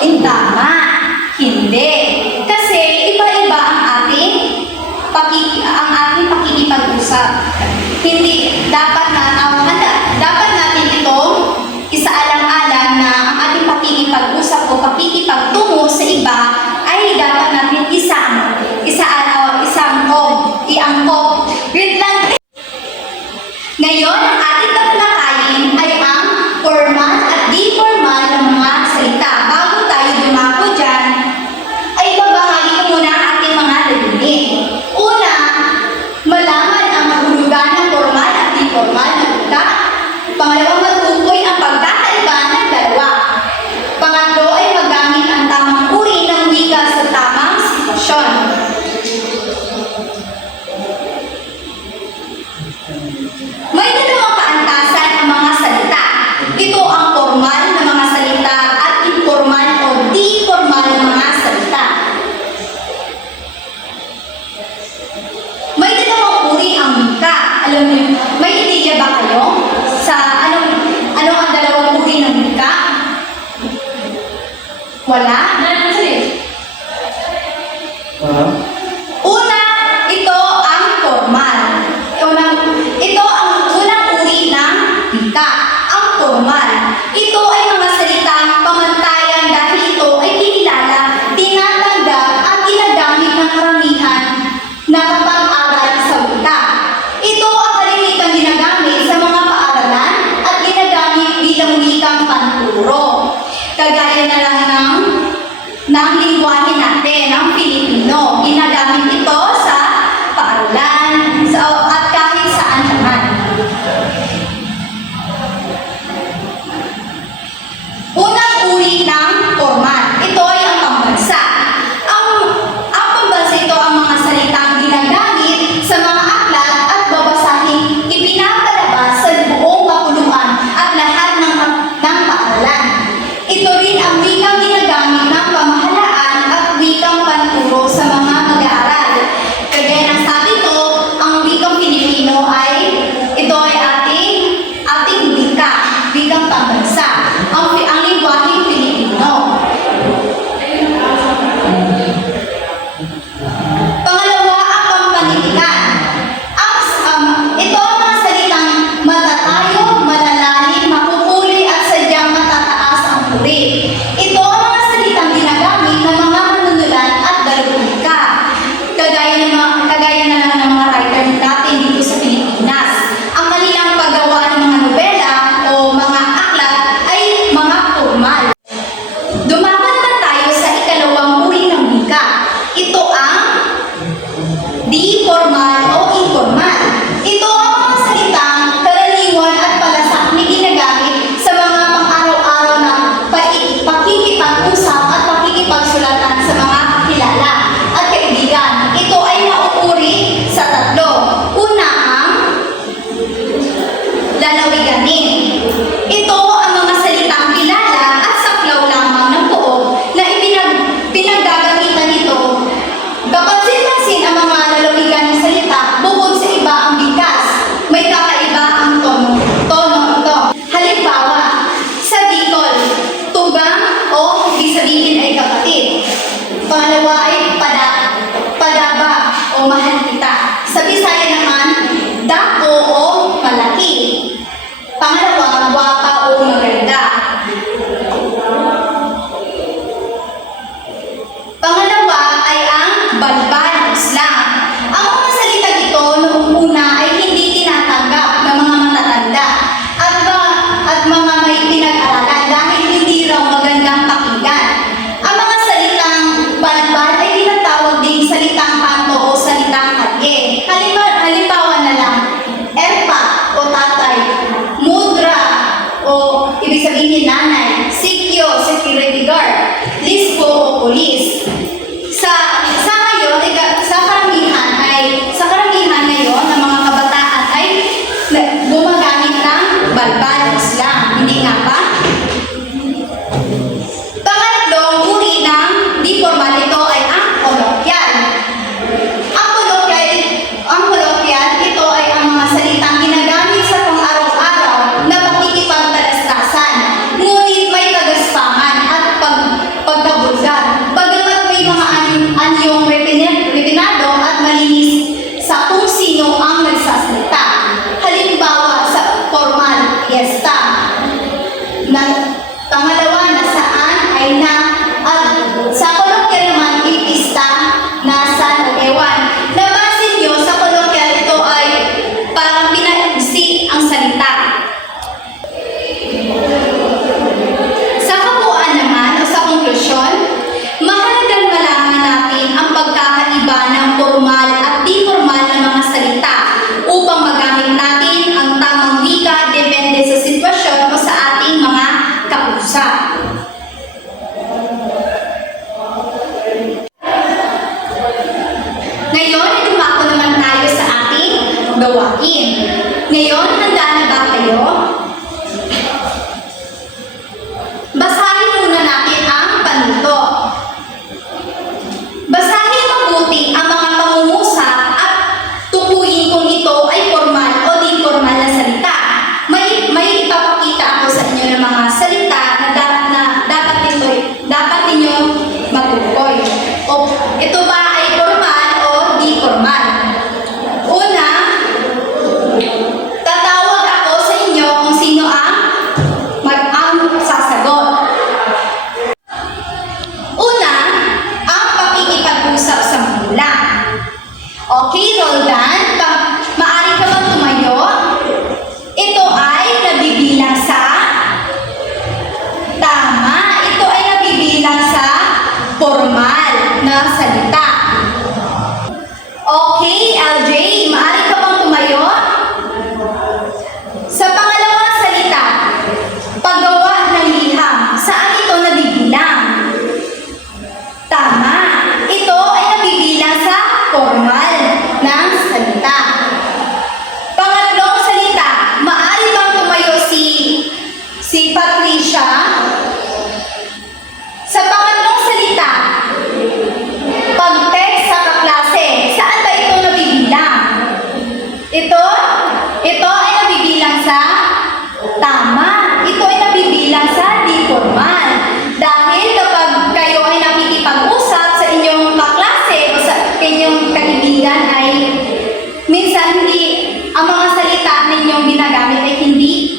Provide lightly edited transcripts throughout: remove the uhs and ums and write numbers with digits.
Tama. Hindi. Kasi iba-iba ang ating pakikipag-usap. Hindi dapat natin itong isaalang-alang na ang ating pakikipag-usap o pakikipagtungo sa iba ay dapat natin iangkop. Wait lang. Ngayon, ang ating tatalakayin ay ang formal at di formal na mga salita. Bago tayo dumako dyan, ay babahagi ko muna ang ating mga layunin. Una, malaman ang mahulugan ng formal at di formal na wika. Pangalawa, matukoy ang pagkakaiba ng dalawa. Pangatlo ay magamit ang tamang uri ng wika sa tamang sitwasyon. May dalawang kaantasan ang mga salita. Ito ang formal na mga salita at informal o di formal na mga salita. May dalawang uri ang wika. Alam niyo, may ideya ba kayo sa ano ang dalawang uri ng wika? Wala? Una, ito ang formal. Ito ang unang uri ng wika, ang formal. Ito ay mga salitang pamantayan dahil ito ay kinilala, tinatanggap at ginagamit ng karamihan na kapag-aral sa wika. Ito ang kalimitang ginagamit sa mga paaralan at ginagamit bilang wikang panturo. Kagaya na lang ng lingwahe natin, ang Filipino. Ginagamit ito sa paaralan at kahit saan naman. Unang uri ng formal. Ito ay ang pambansa. Ang pambansa ito ang mga salitang ginagamit sa mga aklat at babasahing ipinapalabas sa buong kapuluan at lahat ng paaralan. Ito rin ang wikang ginagamit ng pamahalaan at wikang panturo sa mga mag-aaral. Kagaya ng sabi ko, ang wikang Pilipino ito ay ating wikang pambansa. Ang lingwaheng Pilipino. Pangalawa, ang pampanitikan. Ito ang mga salitang matatayo, malalalim, mapupuri at sadyang matataas ang puri. Ito ang mga salitang ginagamit ng mga manunulat at dalubhika. Kagaya na lang ng mga writer natin dito sa Pilipinas. Ang kanilang paggawa ng mga nobela o mga aklat ay mga formal. Dumapat na tayo sa ikalawang uri ng wika. Ito ang di formal o informal. Ito ang mga salitang karaniwan at palasak na ginagamit sa mga pang-araw-araw na pakikipag-usap at pakikipagsulatan sa mga kakilala at kaibigan. Ito ay nauuri sa tatlo. Una, ang lalawiganin. Ito ang mga salitang kilala at saklaw lamang ng buo na pinaggagamitan nito. Kapansin-pansin ang mga lalawigan ng salita bukod sa iba ang bigkas. May kakaiba ang tono ito. Halimbawa, sa Bicol, tugang o ibig sabihin ay kapatid. Pangalawa ay padaba o mahal kita. Sa Bisaya naman, dako o malaki. Pangalawa, guwapa o maganda. Pangalawa ay ang balbal o slang. Ang mga salitang ito noong una ay hindi tinatanggap ng mga matatanda at mga may pinag-aralan dahil hindi raw magandang pakinggan. Ang mga salitang balbal ay tinatawag ding salitang kanto o salitang kalye. Halimbawa na lang, erpa o tatay, mudra o ibig sabihin nanay, sikyo, security guard, lispo o pulis. Sa karamihan ngayon ng mga kabataan ay gumagamit ng balbal o slang. Hindi nga ba? Pangatlong uri ng di formal ito ay ang kolokyal. Ang kolokyal, ito ay ang mga salitang ginagamit sa pang-araw-araw na pakikipagtalastasan. Ngunit may kagaspangan at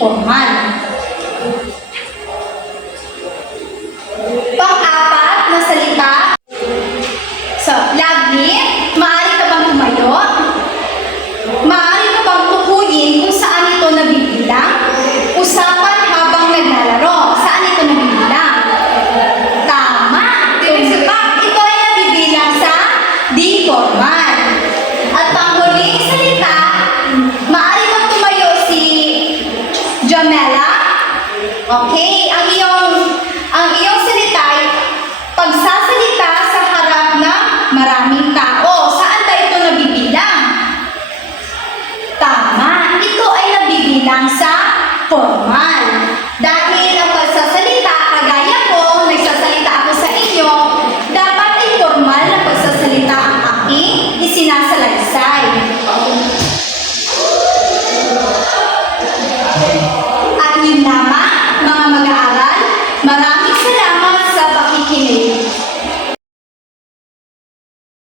formal. Pang-apat na salita. So, Lovely, maaari ka bang tumayo? Maaari ka bang tukuyin kung saan ito nabibilang? Usapan habang naglalaro. Saan ito nabibilang? Tama! Tumpak, ito ay nabibilang sa di formal. At panghuling salita, maaari bang tumayo si Jamela? Okay, ang iyong